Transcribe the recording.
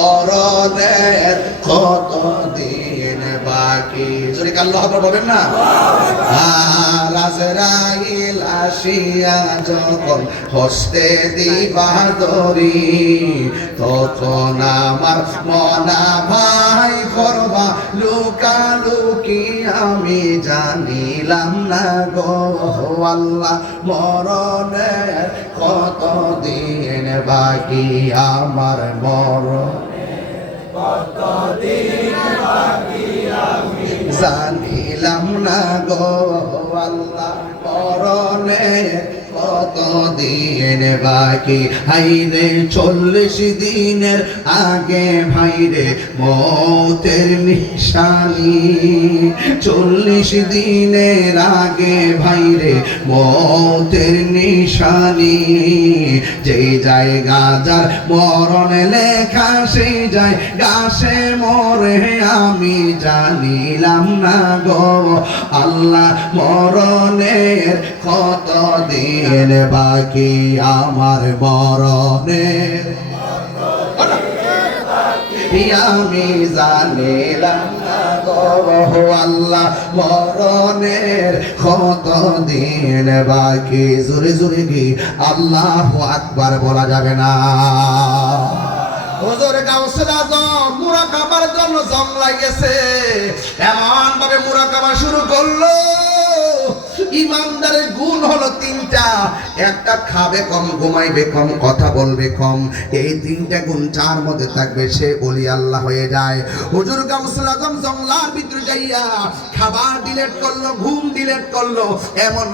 মরণের কত দিন বাকি, যদি আল্লাহু আকবার বলেন না। আর আজরাইল আসিয়া যখন হস্তে দিবা দরি, তখন আমার মনা ভাই করবা লুকালুকি, আমি জানিলাম না গো আল্লাহ মরণের কত দিন বাকি, আমার মরণ জানিলাম না গো আল্লাহ মরণের কত দিন বাকি। হাইরে 40 দিনের আগে ভাইরে মৌতের নিশানি, 40 দিনের আগে ভাইরে মৌতের নিশানি, যে জায়গা যার মরণ লেখা সেই যায় গাছে মরে, আমি জানিলাম না গো আল্লাহ মরণের কত দিন বাকি, আমার মরণের আমি জানিলাম না গো আল্লাহ মরণের কত দিন বাকি। জোরে জোরে কি আল্লাহু আকবার বলা যাবে না? হুজুর গাউসুল আজম মুরাকাবার জন্য জংলায় গেছে, এমন ভাবে মুরাকাবা শুরু করলো। ইমানদারের গুণ হলো 3টা, একটা খাবে কম, ঘুমাইবে কম, কথা বলবে কম। এই 3টা গুণ যার মধ্যে থাকবে সে ওলি আল্লাহ হয়ে যায়। হুজুর গাউসুল আজম জংলার ভিতরে যাইয়া খাবার ডিলিট করলো, ঘুম ডিলিট করলো, এমন